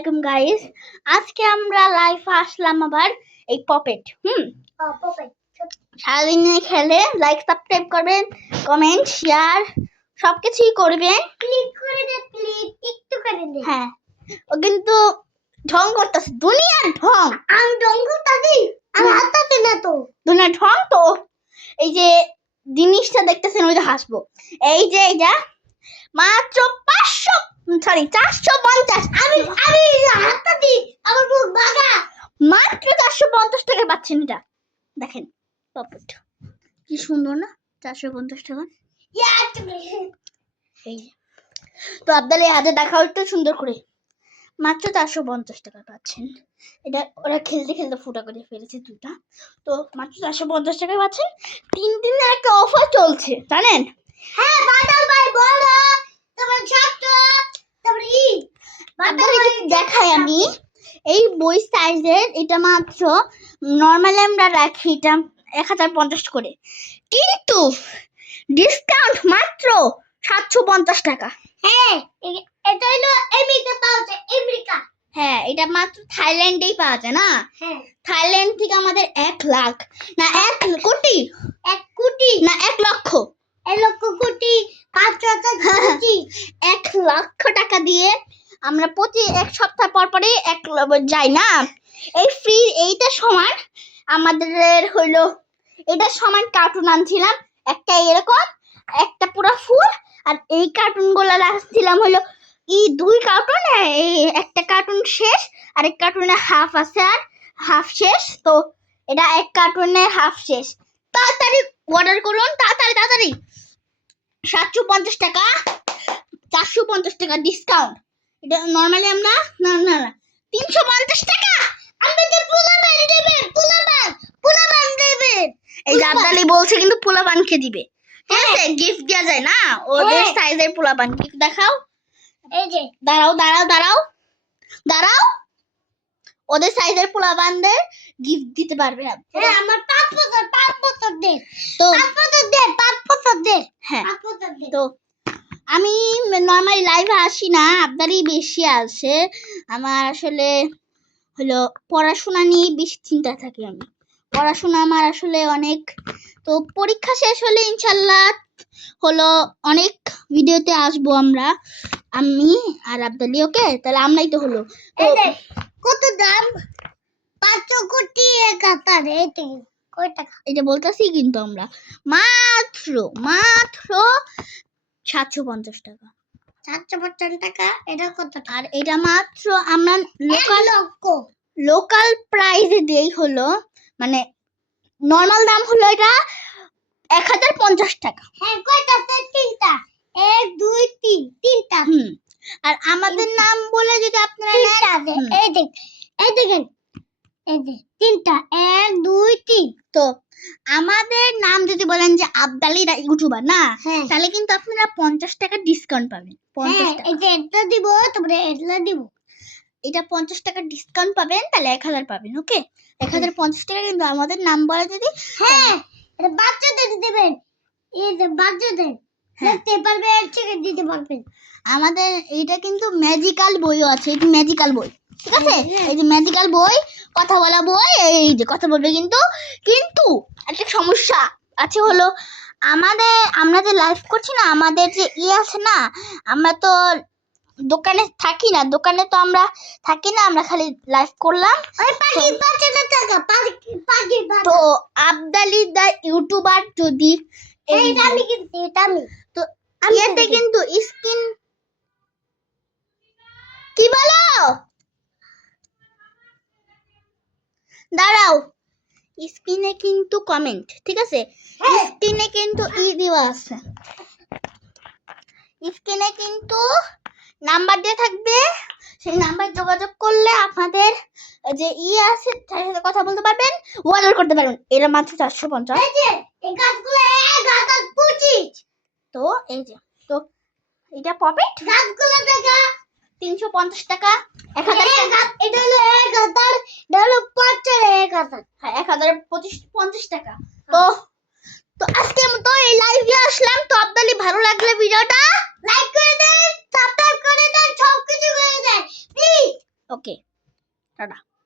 আলাইকুম গাইস। আজকে আমরা লাইভে আসলাম আবার এই পপেট। পপেট সারাদিন খেলে লাইক সাবস্ক্রাইব করবেন, কমেন্ট শেয়ার সবকিছুই করবেন। ক্লিক করে দে, প্লিজ একটু করে দে। হ্যাঁ, ও কিন্তু ঢং করতেছে, দুনিয়ার ঢং। আমি ঢং করতেছি, আমি হাসতেছি না তো। দুনিয়ার ঢং তো এই যে জিনিসটা দেখতেছেন ওই যে হাসবো। এই যে এইটা মাত্র 450। আমি হাসতেছি, আমার মুখ বাঁকা। মাত্র 450 টাকা পাচ্ছেন। এটা দেখেন পপেট কি সুন্দর না, 450 টাকা। এই তো আপনাদের এই হাতে দেখাও একটু সুন্দর করে, মাত্র 450 টাকা পাচ্ছেন। এটা ওরা খেলতে খেলতে ফুটা করে ফেলেছে দুটা, তো মাত্র 450 টাকায় পাচ্ছেন। 3 দিনের একটা অফার চলছে জানেন। হ্যাঁ, বাটাল ভাই বলো, তোমার ছোট তোমার দেখাই আমি এই বই সাইজের। এটা মাত্র নর্মালি আমরা রাখি এটা 1050 করে, কিন্তু ডিসকাউন্ট মাত্র 750 টাকা। হ্যাঁ, এটা হলো আমেরিকা পাওয়া যায়, আমেরিকা। হ্যাঁ, এটা মাত্র থাইল্যান্ডেই পাওয়া যায় না। হ্যাঁ, থাইল্যান্ড থেকে আমাদের 1 লাখ না 1 কোটি 1 কোটি না 1 লক্ষ 1 লক্ষ কোটি 5,000 কোটি 1 লক্ষ টাকা দিয়ে আমরা প্রতি এক সপ্তাহ পর পরই যাই না। এই ফ্রি এইটা সমান আমাদের হইলো, এটা সমান কার্টুন আনছিলাম একটা এরকম, একটা পুরো ফুল। আর এই কার্টুনগুলো রাখছিলাম হলো 2 কার্টুন। এই একটা কার্টুন শেষ, আর এক কার্টুনে হাফ আছে আর হাফ শেষ। তো এটা 1 কার্টুনে হাফ শেষ। তাড়াতাড়ি অর্ডার করুন, তাড়াতাড়ি 750 টাকা, 450 টাকা ডিসকাউন্ট। এটা নরমালি আমরা না 350 টাকা। আমাদের পোলাপান দেবেন, পোলাপান দেবেন। এই যে আব্দালি বলছে কিন্তু পোলাপানকে দিবে, ঠিক আছে? গিফট দেওয়া যায় না, ওদের সাইজের পোলাপান। কি দেখাও, এই যে দাঁড়াও ওদের সাইজের পোলাপানদের গিফট দিতে পারবে। হ্যাঁ, আমার 5 বছর দে, তো 5 বছর দে, 5 বছর দে। হ্যাঁ, 5 বছর দে। তো আমি নর্মালি লাইভে আসি না, আপনারই বেশি আসে। আমার আসলে হলো পড়াশোনা নিয়ে বেশি চিন্তা থাকি আমি। পড়াশোনা আমার আসলে অনেক, তো পরীক্ষা শেষ হলে ইনশাল্লাহ হলো অনেক ভিডিওতে আসবো আমরা, আমি আর আব্দালি। ওকে, তাহলে আমরাই তো হলো। এই দেখ কত দাম, 5 কোটি 1,000। এই কয় টাকা? এটা বলতেছি কিন্তু আমরা মাত্র 750 টাকা। 755 টাকা। এটা কত টাকা? আর এটা মাত্র আমরা 1 লক্ষ। লোকাল প্রাইসে দেই হলো, মানে নর্মাল দাম হলো এটা 1050 টাকা। হ্যাঁ, কয়টা? 3টা। 1 2 3 3টা। আর আমাদের নাম বলে যদি আপনারা নেন, এই দেখেন, এই যে 3টা 1 2 3। তো আমাদের নাম যদি বলেন যে আব্দালি ইউটিউবার না, হ্যাঁ, তাহলে কিন্তু আপনারা 50 টাকা ডিসকাউন্ট পাবেন। 50 হ্যাঁ, টাকা এই যে এটা দিব, তারপরে এটা দিব। এটা 50 টাকা ডিসকাউন্ট পাবেন, তাহলে 1000 পাবেন। ওকে, 1050 টাকা কিন্তু আমাদের নাম বলে যদি। হ্যাঁ, এটা বাচ্চাদের দিবেন, এই যে বাচ্চাদের দেখতে পারবে, থেকে দিতে পারবেন। আমাদের এইটা কিন্তু ম্যাজিক্যাল বইও আছে, এই ম্যাজিক্যাল বই, ঠিক আছে? হ্যাঁ। এই যে ম্যাজিক্যাল বই, কথা বলা বই, এই যে কথা বলবে। কিন্তু একটা সমস্যা আছে হলো, আমরা যে লাইভ করছি না, আমাদের যে আছে না, আমরা তো দোকানে থাকি না, আমরা খালি লাইভ করলাম। ওই পাখির বাচ্চাটা টাকা, পাখির বাচ্চা। তো আব্দালি দা ইউটিউবার যদি এইটা আমি কিনছি, এটা আমি। তো এতে কিন্তু স্ক্রিন কি বলো, দাঁড়াও, স্ক্রিনে কিন্তু কমেন্ট, ঠিক আছে? স্ক্রিনে কিন্তু দেওয়া আছে, স্ক্রিনে কিন্তু নাম্বার দিয়ে থাকবে। সেই নাম্বার যোগাযোগ করলে আপনাদের যে আছে তার সাথে কথা বলতে পারবেন, অর্ডার করতে পারবেন। এরা মাত্র 450। এই যে এই গাছগুলো 1025। তো এই যে, তো এটা পপেট গাছগুলো দেখা 350 টাকা, 1000 টাকা। এটা হলো 1000, এটা হলো 1000। হ্যাঁ, 1050 টাকা। তো আজকে তো এই লাইভে আসলাম। তো আপনাদের ভালো লাগলে ভিডিওটা লাইক করে দেন, সাবস্ক্রাইব করে দেন, সবকিছু করে দেন প্লিজ। Okay tata.